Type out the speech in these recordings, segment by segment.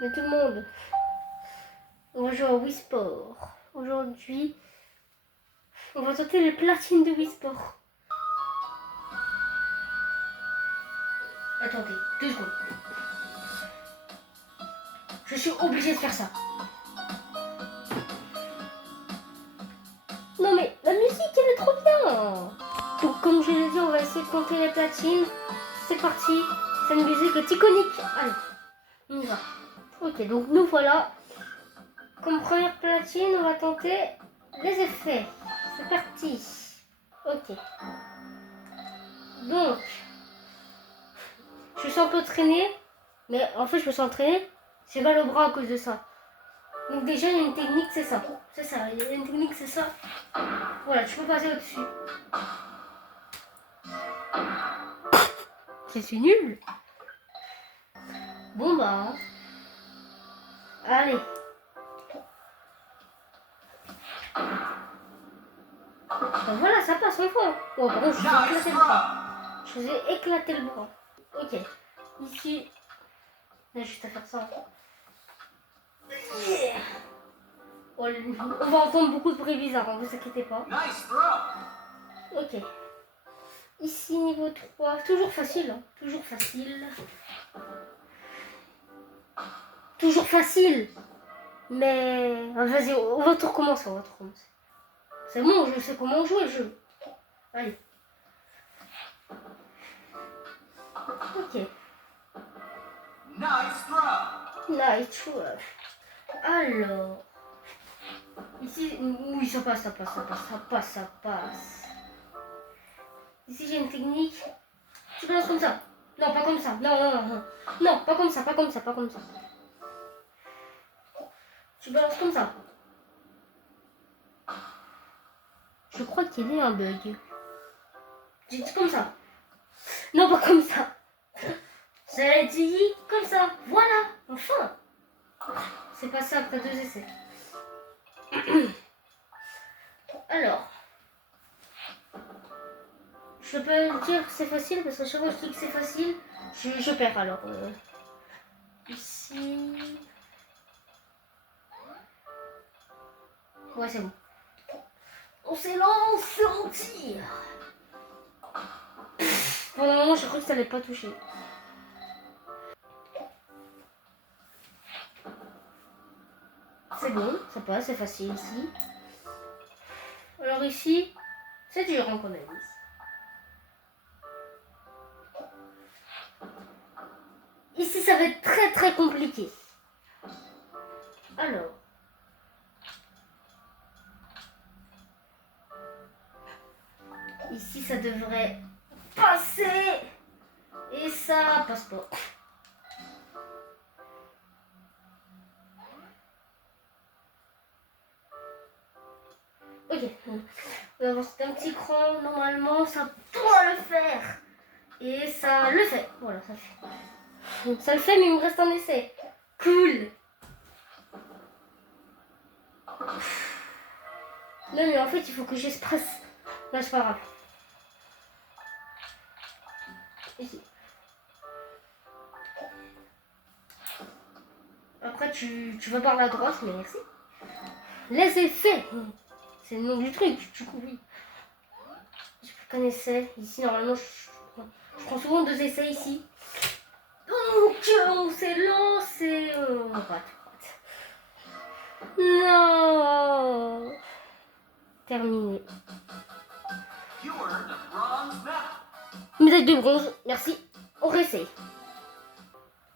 de tout le monde. On va jouer à Wii Sport. Aujourd'hui, on va tenter les platines de Wii Sport. Attendez, 2 secondes. Je suis obligée de faire ça. Non mais la musique elle est trop bien. Donc comme je l'ai dit, on va essayer de compter les platines. C'est parti. C'est une musique est iconique. Allez, on y va. Ok, donc nous voilà. Comme première platine, on va tenter les effets. C'est parti. Ok. Donc, je suis un peu traînée. Mais en fait, je me sens entraînée. J'ai mal au bras à cause de ça. Donc déjà, il y a une technique, c'est ça. C'est ça, il y a une technique, c'est ça. Voilà, tu peux passer au-dessus. Je suis nulle. Bon bah. Allez. Ben voilà, ça passe enfin. Oh, pardon, je vous ai éclaté le bras. Je vous ai éclaté le bras. Ok. Ici. Il y a juste à faire ça. Yeah. Oh, on va entendre beaucoup de bruit bizarre, ne vous inquiétez pas. Ok. Ici, niveau 3. Toujours facile, hein. Toujours facile. Toujours facile. Mais... vas-y, on va tout recommencer, C'est bon, je sais comment jouer le jeu. Allez. Ok. Nice throw. Alors. Ici, oui, ça passe. Ici, j'ai une technique. Tu balances comme ça. Non, pas comme ça. Non. Non, pas comme ça. Tu balances comme ça. Je crois qu'il y a un bug. J'ai dit comme ça. Non, pas comme ça. J'ai dit comme ça. Voilà, enfin. C'est passé après 2 essais. Alors. Je peux dire que c'est facile parce que chaque fois que je dis que c'est facile, je perds alors. Ici. Ouais, c'est bon. On s'élance, on tire. Pendant un moment, je crois que ça n'allait pas toucher. C'est bon, ça passe, c'est facile ici. Alors ici, c'est dur hein, quand même. Ici, ça va être très compliqué. Alors. Ici, ça devrait passer. Et ça passe pas. Ok. On avance un petit cran. Normalement, ça doit le faire. Et ça le fait. Voilà, ça le fait. Ça le fait, mais il me reste un essai. Cool. Non, mais en fait, il faut que j'espace. Là, c'est pas grave. Ici. Après, tu vas par la droite, mais merci. Les effets. C'est le nom du truc, du coup, oui. Je fais qu'un essai. Ici, normalement, je prends souvent 2 essais ici. Donc, on s'élance et on rate. Non. Terminé. Médaille de bronze, merci. On réessaye.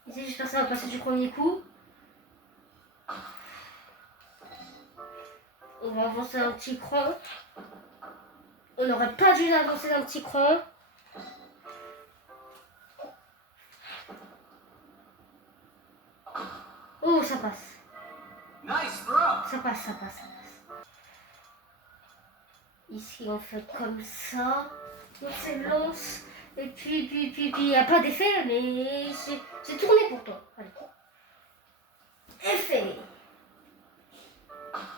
Ici, j'espère que ça va passer du premier coup. On va avancer un petit cran. On n'aurait pas dû avancer d'un petit cran. Oh, ça passe. Ça passe. Ici, on fait comme ça. On s'élance. Et puis, il n'y a pas d'effet, mais j'ai tourné pour toi. Allez.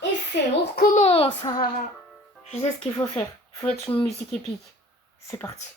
Effet, on recommence. Je sais ce qu'il faut faire. Il faut être une musique épique. C'est parti.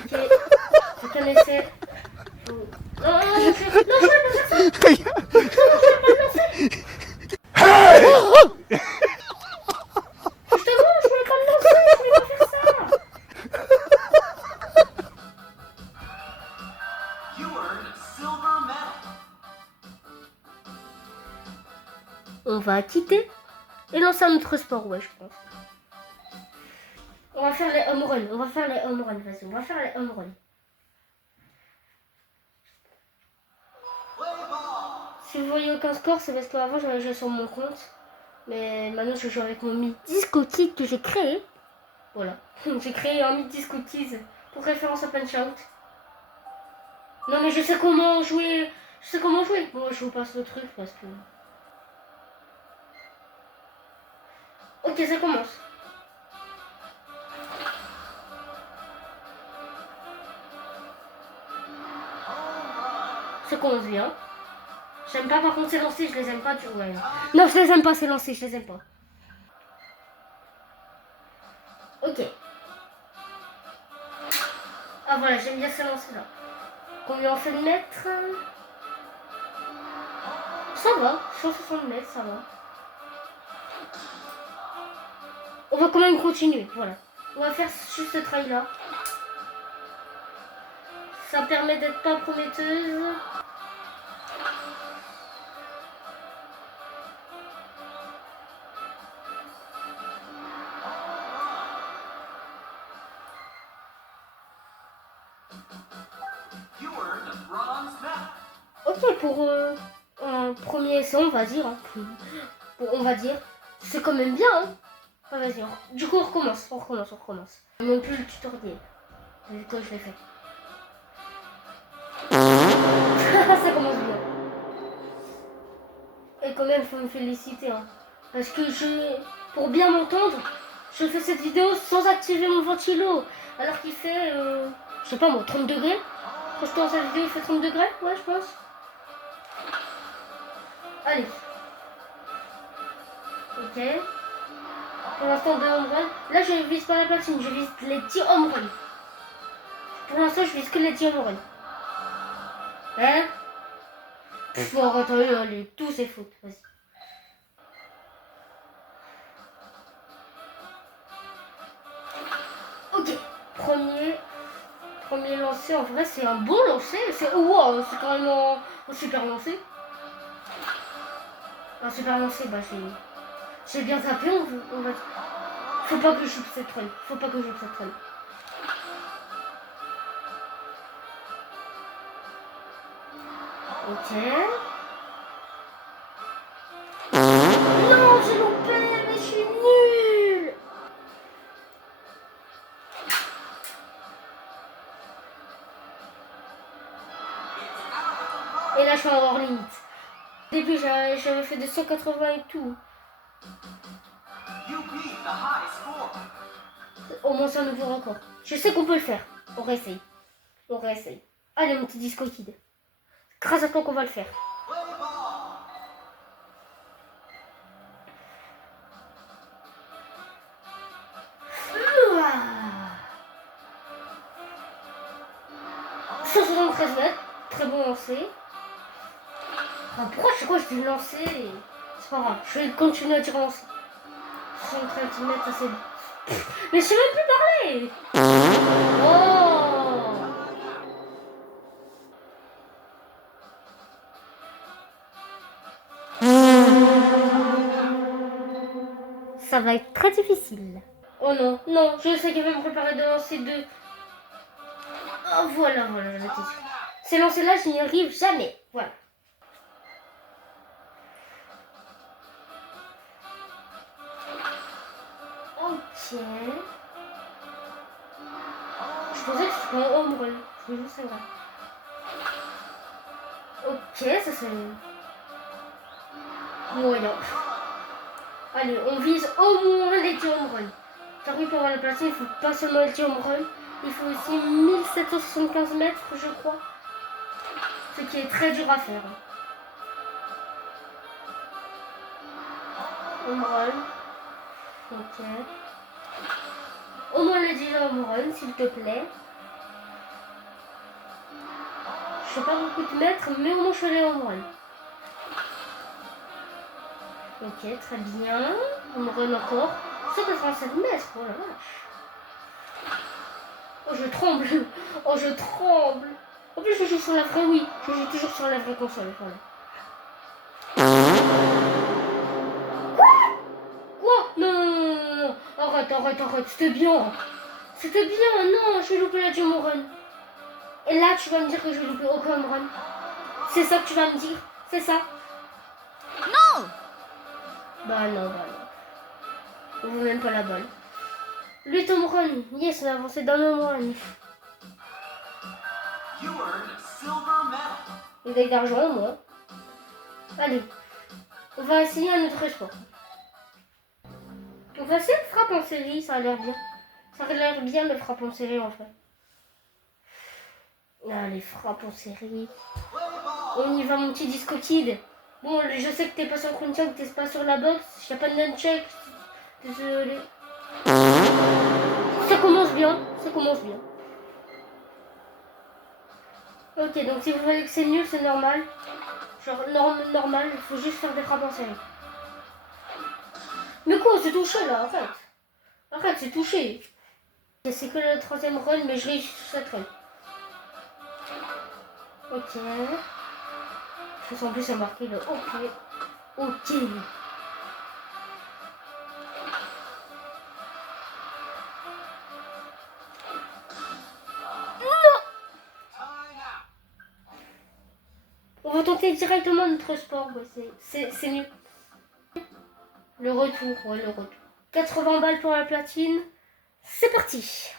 Ok. C'est qu'un essai. Non, non, non, je vais pas faire ça. Non, je vais pas le lancer. Justement, je voulais pas le lancer, je voulais pas faire ça. You earned silver medal. On va quitter et lancer un autre sport, ouais, je pense. On va faire les home runs, vas-y, on va faire les home runs. Si vous voyez aucun score, c'est parce qu'avant j'avais joué sur mon compte. Mais maintenant je joue avec mon Meet Disco Kid que j'ai créé. Voilà. J'ai créé un Meet Disco Kid pour référence à Punch Out. Non mais je sais comment jouer. Bon, je vous passe le truc parce que... Ok, ça commence. Ça commence bien. J'aime pas par contre ces lancers, je les aime pas du tout. Ouais. Non, je les aime pas ces lancers, je les aime pas. Ok. Ah voilà, j'aime bien ces lancers là. Combien on fait de mètres? Ça va, 160 mètres, ça va. On va quand même continuer, voilà. On va faire juste ce trail là. Ça permet d'être pas prometteuse. Ok, pour un premier essai, on va dire. Hein. On va dire. C'est quand même bien. Hein. Ah, vas-y, du coup, on recommence. Non plus le tutoriel. Du coup, je l'ai fait. Ça commence bien. Et quand même, il faut me féliciter. Hein. Parce que pour bien m'entendre, je fais cette vidéo sans activer mon ventilo. Alors qu'il fait, je sais pas moi, 30 degrés. Quand je tourne cette vidéo, il fait 30 degrés. Ouais, je pense. Allez. Ok. Pour l'instant, 2 home runs. Là, je vise pas la platine, je vise les 10 home runs. Pour l'instant, je vise que les 10 home runs. Hein? Faut arrêter, allez, tout c'est faute. Vas-y. Ok. Premier lancer, en vrai, c'est un bon lancer. C'est wow, c'est quand même un super lancer. Un super lancé, bah j'ai bien tapé, on va... Faut pas que je chope cette run. Ok. Non, j'ai loupé, mais je suis nulle. Et là, je suis en hors limite. Au début, j'avais fait des 180 et tout. Au moins, c'est un nouveau record. Je sais qu'on peut le faire. On réessaye. Allez, mon petit disco kid. Grâce à toi qu'on va le faire. Ouah. 173 mètres. Très bon lancer. Ah, pourquoi je crois que je l'ai lancé? C'est pas grave, je vais continuer à tirer en 73 mètres, ça c'est... Mais je sais même plus parler. Oh, ça va être très difficile. Oh non, non, je sais qu'il va me préparer de lancer deux. Oh voilà, j'avais été sûr. Ces lancers-là, je n'y arrive jamais. Voilà. Ok. Je pensais que c'était un home run. Je vous c'est vrai. Ok, ça c'est moyen. Allez, on vise au moins les 10 home runs. Car oui, pour avoir la placée, il faut pas seulement les 10 home runs, il faut aussi 1775 mètres, je crois. Ce qui est très dur à faire. Home run. Ok. Au moins les 10 home runs, s'il te plaît. Je fais pas beaucoup de mètres, mais au moins je suis allé en run. Ok, très bien. On me run encore. 187 mètres, oh la vache. Oh, je tremble. Oh, je tremble. En plus, je joue sur la vraie, oui. Je joue toujours sur la vraie console. Voilà. Quoi? Non, non, non, non, non. Arrête, arrête, arrête. C'était bien. C'était bien. Non, je vais louper la Jump Run. Et là, tu vas me dire que je vais louper aucun run. C'est ça que tu vas me dire? C'est ça? Non! Bah non, bah non. On veut même pas la balle. Lui, Tom Run. Yes, on a avancé dans le run. You earned silver medal. Médaille d'argent, moi. Allez. On va essayer un autre sport. On va essayer de frappe en série, ça a l'air bien. Ça a l'air bien le frappe en série en fait. Allez, frappe en série. Play ball. On y va mon petit disco kid. Bon, je sais que t'es pas sur Crunchak, t'es pas sur la boxe. Y'a pas de nunchuck. Désolé. Ça commence bien, ça commence bien. Ok, donc si vous voyez que c'est nul, c'est normal. Genre normal, il faut juste faire des frappes en série. Mais quoi, c'est touché là, arrête. Arrête, c'est touché. C'est que le troisième run, mais je réussis sur cette run. Ok. Je sens plus à marquer le ok. Ok. Time out. On va tenter directement notre sport, ouais, c'est mieux. Le retour, ouais, le retour. 80 balles pour la platine. C'est parti.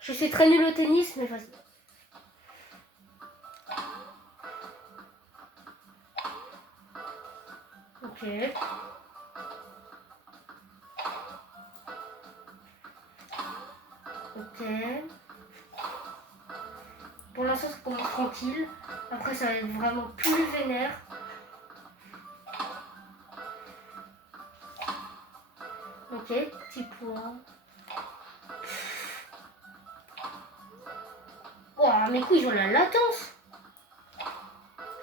Je suis très nul au tennis, mais vas-y. Ok. Ok. Pour l'instant, ça commence tranquille. Après, ça va être vraiment plus vénère. Ok, petit point. Oh, mes couilles, ils ont la latence.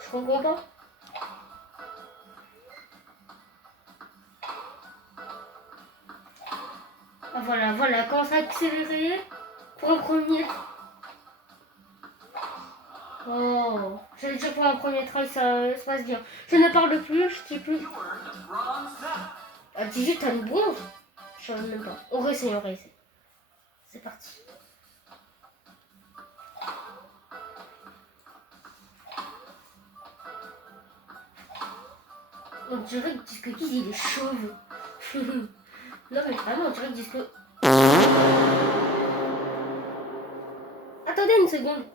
Je comprends pas. Ah, voilà, voilà, commence à accélérer pour un premier. Oh, j'allais dire pour un premier try, ça se passe bien. Je ne parle plus, je sais plus. You earned a bronze medal. À 18, t'as une bronze. Je sais même pas. On réessaye, on réessaye. C'est parti. On dirait que Disco Kid il est chauve. Non mais vraiment on dirait que Disco... Attendez une seconde.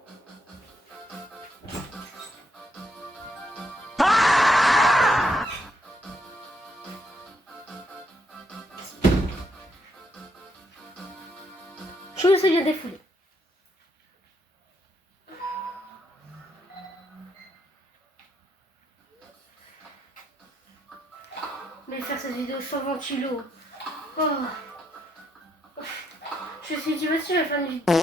Je me suis bien défoulée. Mais faire cette vidéo sans ventilo. Oh. Je me suis dit, vas-y, je vais faire une vidéo.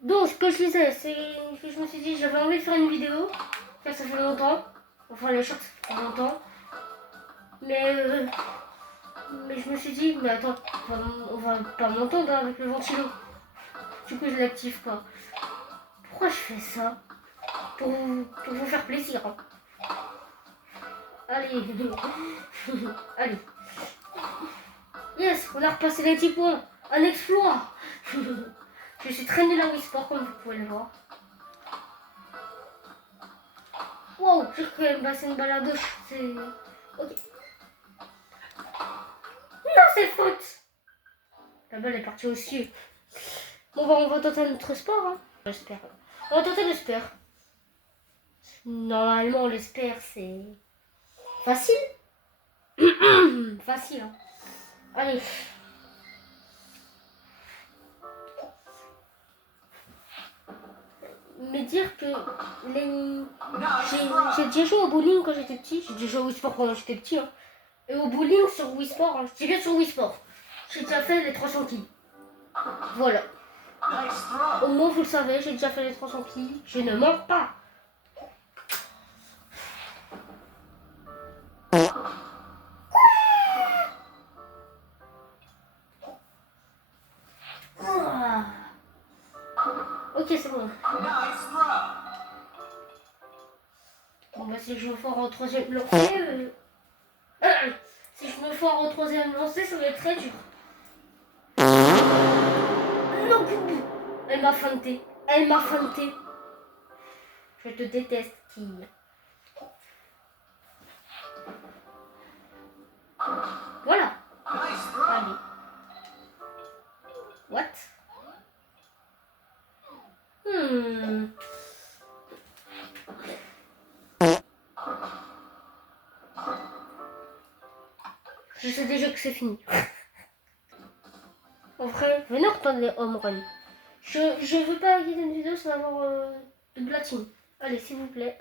Donc, ce que je disais, c'est que je me suis dit, j'avais envie de faire une vidéo. Car ça fait longtemps. Enfin, les shorts, ça fait longtemps. Mais je me suis dit, mais attends, on va pas m'entendre hein, avec le ventilo. Du coup, je l'active pas. Pourquoi je fais ça? Pour vous faire plaisir. Hein. Allez. Allez. Yes, on a repassé les 10 points. Un exploit. Je suis très nul à Wii Sport, comme vous pouvez le voir. Wow, j'ai cru qu'elle me passait une balle à gauche. C'est... Ok. Non, c'est faute. La balle est partie au ciel. Bon, bah, on va tenter notre sport. Hein. J'espère. On va tenter le sport. Normalement, le sport, c'est... facile. Facile, hein. Allez. Mais dire que j'ai déjà joué au bowling quand j'étais petit. J'ai déjà joué au Wii Sport quand j'étais petit. Hein. Et au bowling sur Wii Sport. Hein. Je dis bien sur Wii Sport. J'ai déjà fait les 300 kills. Voilà. Nice throw. Au moins, vous le savez, j'ai déjà fait les 300 kills. Je ne mens pas. Ah. Ok, c'est bon. Nice throw. Bon, bah, si je me foire en troisième lancé, si je me foire en troisième lancé, ça va être très dur. Non, Boubou. Elle m'a feinté. Elle m'a feinté. Je te déteste, qui. Voilà. Nice throw. Allez. What? Je sais déjà que c'est fini. En vrai, venez reprendre les home runs. Je veux pas quitter une vidéo sans avoir de platine. Allez, s'il vous plaît.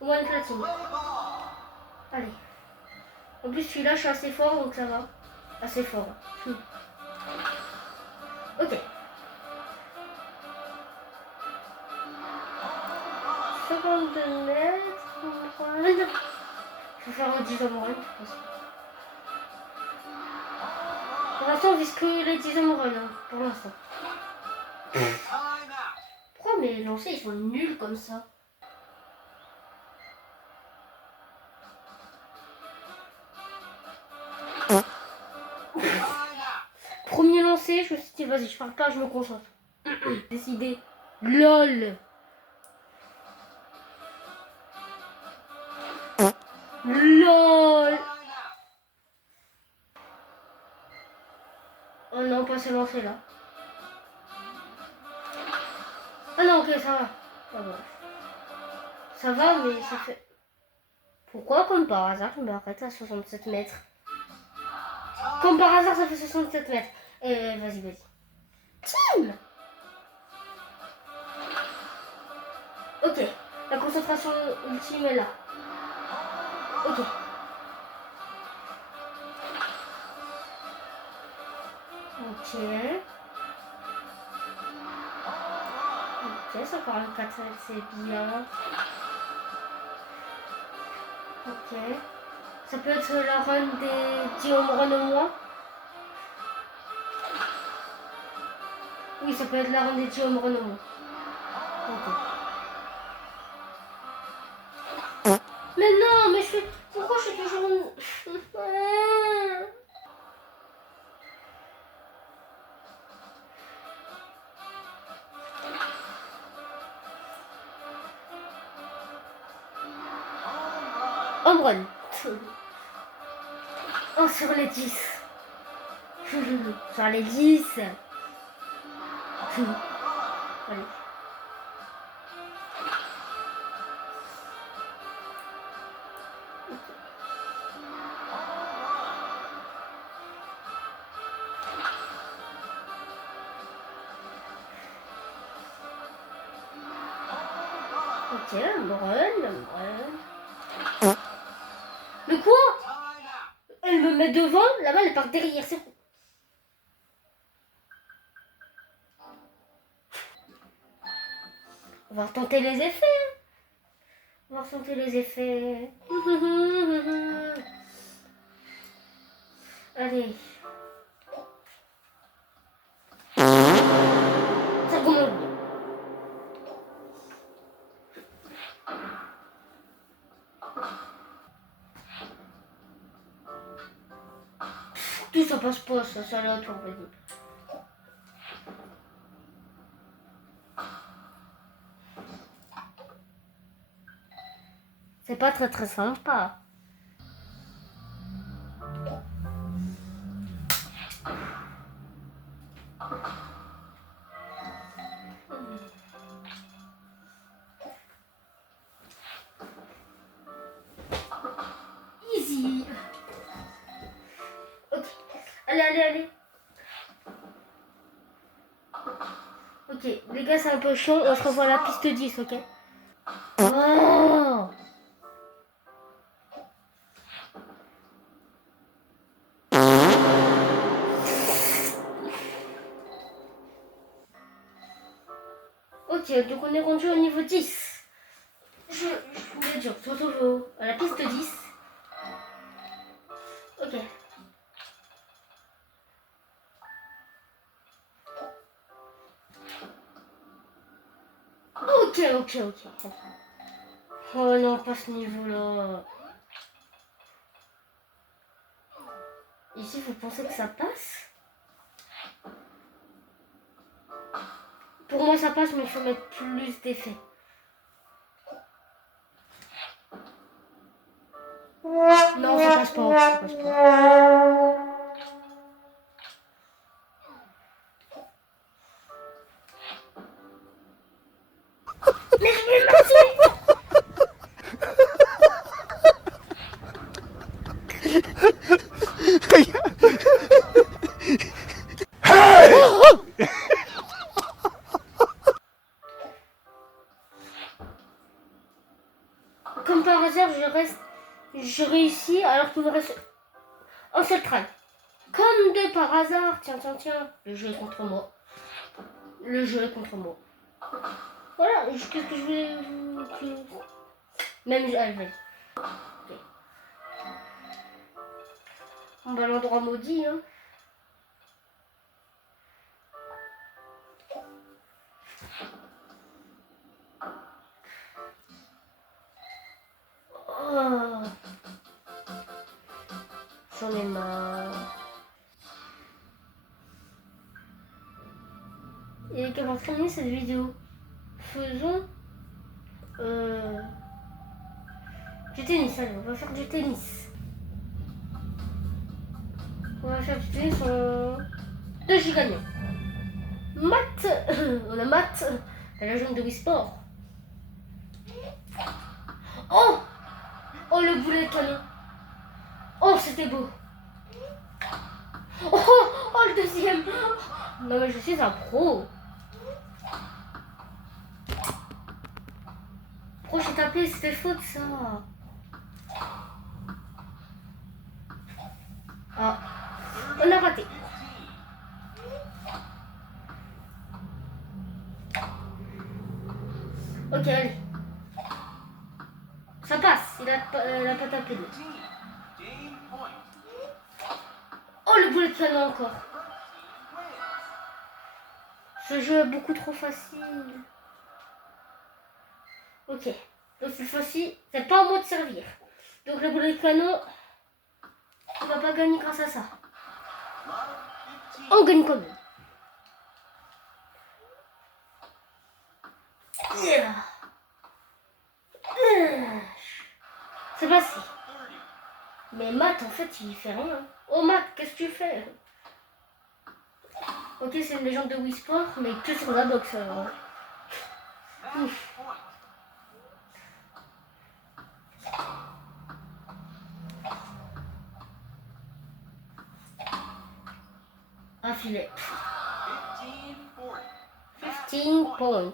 Au moins une platine. Play ball. Allez. En plus, celui-là, je suis assez fort, donc ça va. Assez fort. Ok. 52 mètres. Je vais faire un 10 home run, je pense. Pour l'instant, on vise que les 10 home runs, hein, pour l'instant. Time out. Pourquoi mes lancers, ils sont nuls comme ça? Time out. Premier lancé, je me suis dit, vas-y, je parle pas, je me concentre. Décidé. LOL. LOL. Time out. Oh non, pas ce lancer là. Ah non, ok, ça va. Ça va. Ça va, mais ça fait... Pourquoi, comme par hasard, je m'arrête à 67 mètres? Comme par hasard, ça fait 67 mètres. Vas-y, vas-y. Team. Ok, la concentration ultime est là. Ok. Ok. Ok, 144, c'est bien. Ok. Ça peut être la run des 10 home runs au moins. Oui, ça peut être la run des 10 home runs au moins. Ok. Mais non, mais je suis... Pourquoi je suis toujours... Home run. Oh, sur les 10. Sur les 10. Allez. Ok, home run, home run. Mais quoi? Time out. Elle me met devant, la balle elle part derrière. C'est... On va retenter les effets. Hein. On va retenter les effets. Allez. Ça commence bien. Tout ça passe pas, ça allait autour, vas-y. C'est pas très très sympa. Easy. Ok. Allez, allez, allez. Ok, les gars, c'est un peu chiant. On se revoit à la piste 10, ok? Oh. Ok, donc on est rendu au niveau 10. Je vais dire, on se retrouve à la piste 10. Ok. Ok. Oh non, pas ce niveau-là. Ici, vous pensez que ça passe? Pour moi, ça passe, mais il faut mettre plus d'effets. Non, ça passe pas. Ça passe pas. Mais je vais marcher. Comme par hasard, je réussis alors qu'il me reste un seul train. Comme de par hasard, tiens, le jeu est contre moi. Voilà, qu'est-ce que je vais... Même, allez. Ok. On va à l'endroit maudit, hein. Oh. J'en ai marre. Et comment terminer cette vidéo? Faisons du tennis. Allez, on va faire du tennis. Deux, j'ai gagné. Matt. On a Matt, la légende de Wii Sport. Oh, le boulet de canon. Oh, c'était beau. Oh, le deuxième. Non, mais je suis un pro. Pro, j'ai tapé, c'était faute ça. Ah, on a raté. Ok, allez. Ça passe, il a pas tapé. Game point. Oh, le boulet de canon encore. Ce jeu est beaucoup trop facile. Ok, donc cette fois-ci, c'est pas au mot de servir. Donc le boulet de canon, on va pas gagner grâce à ça. On gagne quand même. C'est passé. Mais Matt, en fait, il fait rien. Oh Matt, qu'est-ce que tu fais? Ok, c'est une légende de Wii Sport, mais que sur la boxe. Ouf. Un filet. 15 points.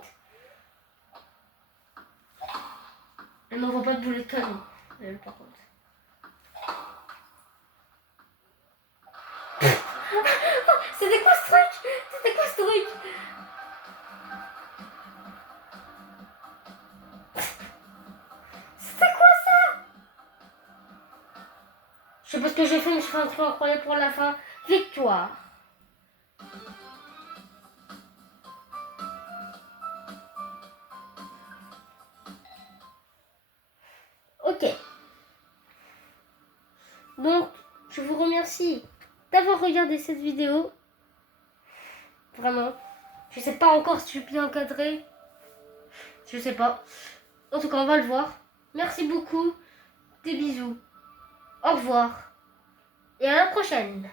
Elle m'envoie pas de boulet de canon, elle, par contre. C'était quoi ce truc? C'était quoi ça? Je sais pas ce que j'ai fait, mais je fais un truc incroyable pour la fin. Victoire. Ok. Donc, je vous remercie d'avoir regardé cette vidéo. Vraiment. Je sais pas encore si je suis bien encadré. Je sais pas. En tout cas, on va le voir. Merci beaucoup. Des bisous. Au revoir. Et à la prochaine.